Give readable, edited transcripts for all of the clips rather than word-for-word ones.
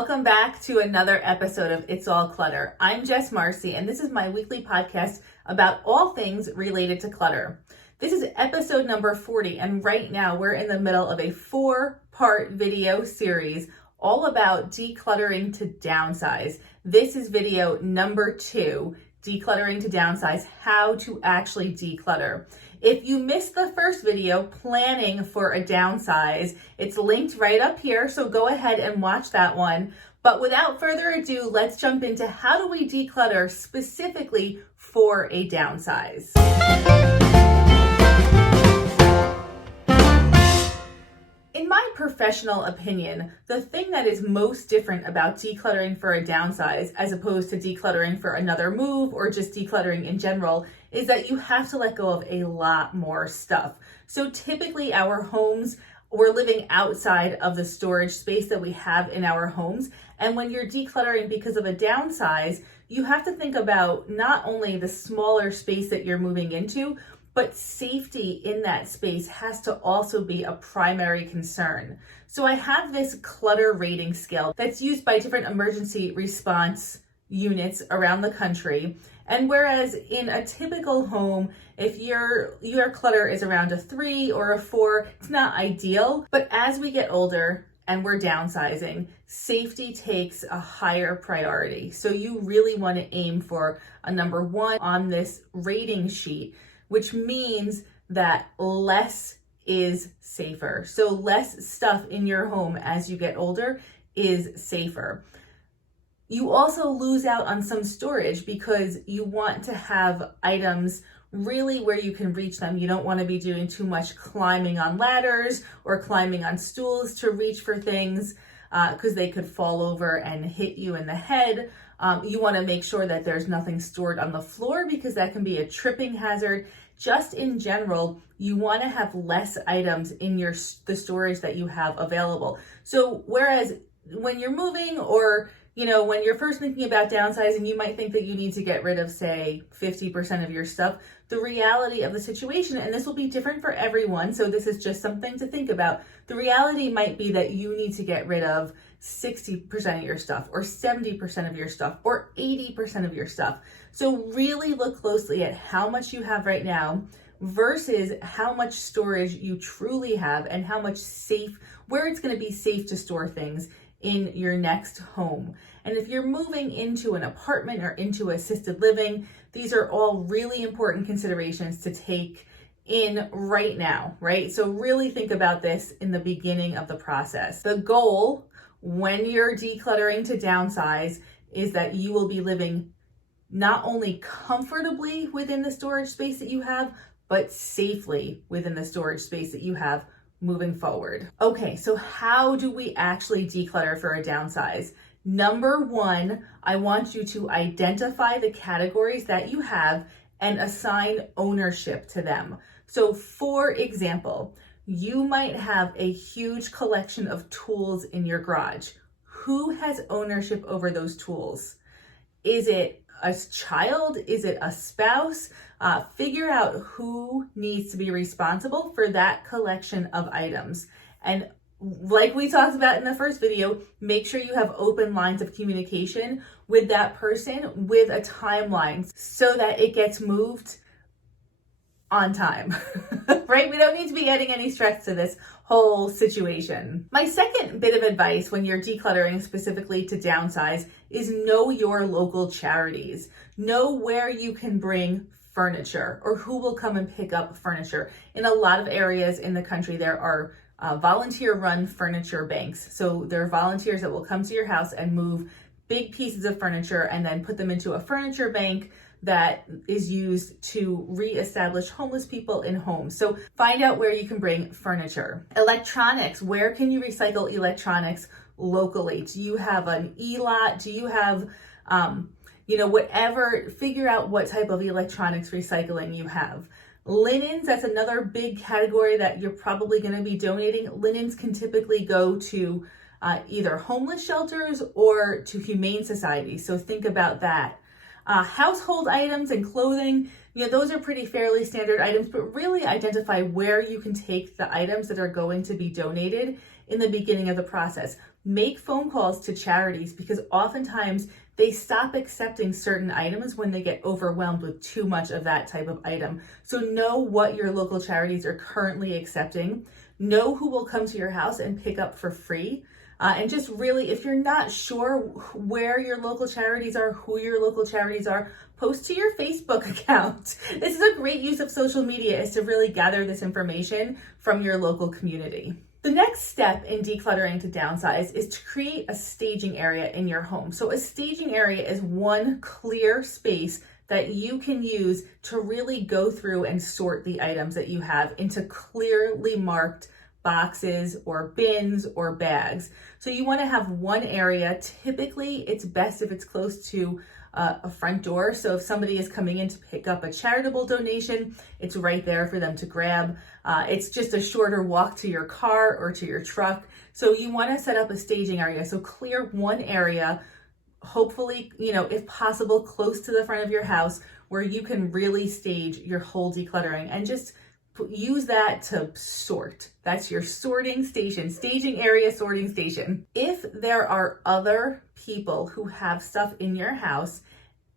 Welcome back to another episode of It's All Clutter. I'm Jess Marcy, and this is my weekly podcast about all things related to clutter. This is episode number 40, and right now we're in the middle of a 4-part video series all about decluttering to downsize. This is video number 2, decluttering to downsize, how to actually declutter. If you missed the first video, planning for a downsize, it's linked right up here, so go ahead and watch that one. But without further ado, let's jump into how do we declutter specifically for a downsize. In my professional opinion, the thing that is most different about decluttering for a downsize as opposed to decluttering for another move or just decluttering in general is that you have to let go of a lot more stuff. So typically our homes, we're living outside of the storage space that we have in our homes. And when you're decluttering because of a downsize, you have to think about not only the smaller space that you're moving into, but safety in that space has to also be a primary concern. So I have this clutter rating scale that's used by different emergency response units around the country. And whereas in a typical home, if your clutter is around a 3 or a 4, it's not ideal. But as we get older and we're downsizing, safety takes a higher priority. So you really want to aim for a number 1 on this rating sheet, which means that less is safer. So less stuff in your home as you get older is safer. You also lose out on some storage because you want to have items really where you can reach them. You don't want to be doing too much climbing on ladders or climbing on stools to reach for things because they could fall over and hit you in the head. You want to make sure that there's nothing stored on the floor because that can be a tripping hazard. Just in general, you want to have less items in the storage that you have available. So whereas when you're moving or when you're first thinking about downsizing, you might think that you need to get rid of, say, 50% of your stuff. The reality of the situation, and this will be different for everyone, so this is just something to think about. The reality might be that you need to get rid of 60% of your stuff or 70% of your stuff or 80% of your stuff. So really look closely at how much you have right now versus how much storage you truly have and how much where it's going to be safe to store things in your next home. And if you're moving into an apartment or into assisted living, these are all really important considerations to take in right now, right? So really think about this in the beginning of the process. The goal when you're decluttering to downsize is that you will be living not only comfortably within the storage space that you have, but safely within the storage space that you have moving forward. Okay, so how do we actually declutter for a downsize? Number 1, I want you to identify the categories that you have and assign ownership to them. So for example, you might have a huge collection of tools in your garage. Who has ownership over those tools? Is it a child? Is it a spouse? Figure out who needs to be responsible for that collection of items. And like we talked about in the first video, make sure you have open lines of communication with that person with a timeline so that it gets moved on time, right? We don't need to be adding any stress to this whole situation. My second bit of advice when you're decluttering specifically to downsize is know your local charities. Know where you can bring furniture or who will come and pick up furniture. In a lot of areas in the country, there are volunteer-run furniture banks. So there are volunteers that will come to your house and move big pieces of furniture and then put them into a furniture bank that is used to reestablish homeless people in homes. So find out where you can bring furniture. Electronics, where can you recycle electronics locally? Do you have an e-lot? Do you have, whatever, figure out what type of electronics recycling you have. Linens, that's another big category that you're probably going to be donating. Linens can typically go to either homeless shelters or to humane societies. So think about that. Household items and clothing, those are pretty fairly standard items, but really identify where you can take the items that are going to be donated in the beginning of the process. Make phone calls to charities because oftentimes they stop accepting certain items when they get overwhelmed with too much of that type of item. So know what your local charities are currently accepting. Know who will come to your house and pick up for free. And just really, if you're not sure where your local charities are, who your local charities are, post to your Facebook account. This is a great use of social media, is to really gather this information from your local community. The next step in decluttering to downsize is to create a staging area in your home. So a staging area is one clear space that you can use to really go through and sort the items that you have into clearly marked boxes or bins or bags. So you want to have one area. Typically, it's best if it's close to a front door. So if somebody is coming in to pick up a charitable donation, it's right there for them to grab. It's just a shorter walk to your car or to your truck. So you want to set up a staging area. So clear one area, hopefully, if possible, close to the front of your house where you can really stage your whole decluttering and just use that to sort. That's your sorting station, staging area, sorting station. If there are other people who have stuff in your house,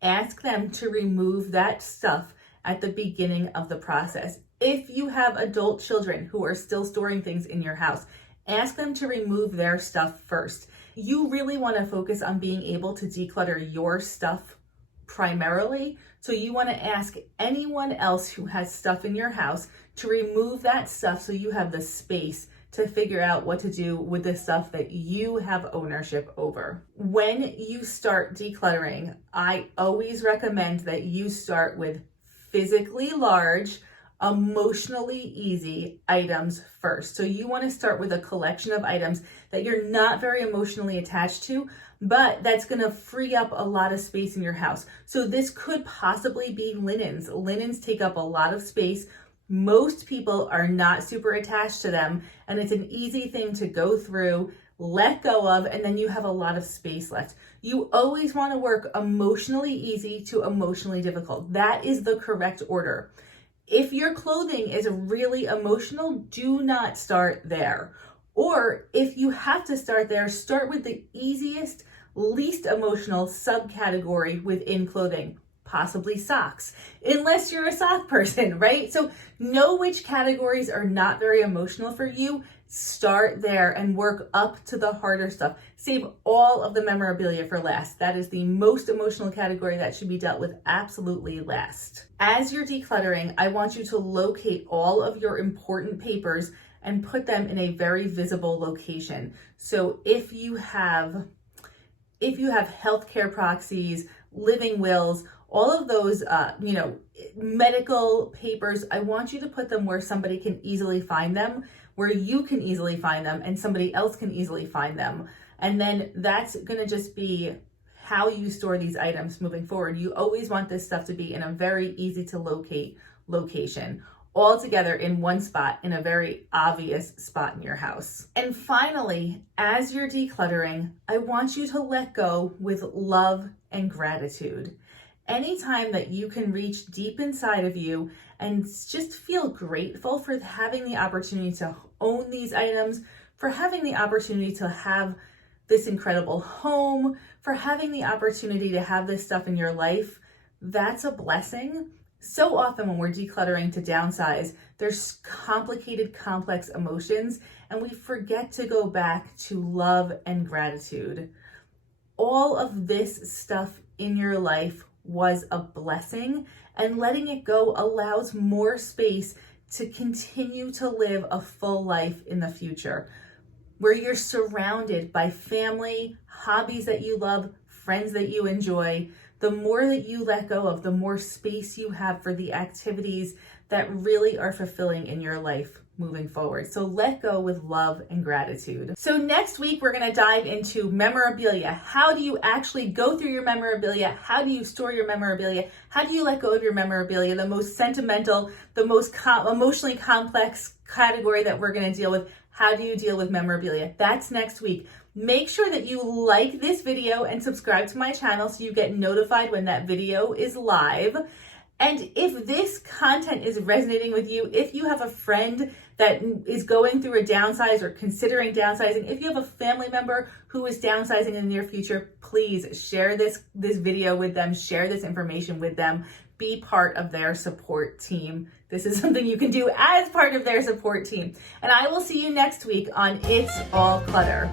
ask them to remove that stuff at the beginning of the process. If you have adult children who are still storing things in your house, ask them to remove their stuff first. You really want to focus on being able to declutter your stuff primarily. So you want to ask anyone else who has stuff in your house to remove that stuff so you have the space to figure out what to do with the stuff that you have ownership over. When you start decluttering, I always recommend that you start with physically large, emotionally easy items first. So you want to start with a collection of items that you're not very emotionally attached to, but that's going to free up a lot of space in your house. So this could possibly be linens. Linens take up a lot of space. Most people are not super attached to them, and it's an easy thing to go through, let go of, and then you have a lot of space left. You always want to work emotionally easy to emotionally difficult. That is the correct order. If your clothing is really emotional, do not start there. Or if you have to start there, start with the easiest, least emotional subcategory within clothing, possibly socks, unless you're a sock person, right? So know which categories are not very emotional for you. Start there and work up to the harder stuff. Save all of the memorabilia for last. That is the most emotional category that should be dealt with absolutely last. As you're decluttering, I want you to locate all of your important papers and put them in a very visible location. So if you have healthcare proxies, living wills, all of those, medical papers, I want you to put them where somebody can easily find them, where you can easily find them and somebody else can easily find them. And then that's going to just be how you store these items moving forward. You always want this stuff to be in a very easy to locate location, all together in one spot, in a very obvious spot in your house. And finally, as you're decluttering, I want you to let go with love and gratitude. Anytime that you can reach deep inside of you and just feel grateful for having the opportunity to own these items, for having the opportunity to have this incredible home, for having the opportunity to have this stuff in your life, that's a blessing. So often when we're decluttering to downsize, there's complicated, complex emotions, and we forget to go back to love and gratitude. All of this stuff in your life was a blessing, and letting it go allows more space to continue to live a full life in the future, where you're surrounded by family, hobbies that you love, friends that you enjoy. The more that you let go of, the more space you have for the activities that really are fulfilling in your life moving forward. So let go with love and gratitude. So next week, we're going to dive into memorabilia. How do you actually go through your memorabilia? How do you store your memorabilia? How do you let go of your memorabilia? The most sentimental, the most emotionally complex category that we're going to deal with. How do you deal with memorabilia? That's next week. Make sure that you like this video and subscribe to my channel so you get notified when that video is live. And if this content is resonating with you, if you have a friend that is going through a downsize or considering downsizing, if you have a family member who is downsizing in the near future, please share this video with them, share this information with them, be part of their support team. This is something you can do as part of their support team. And I will see you next week on It's All Clutter.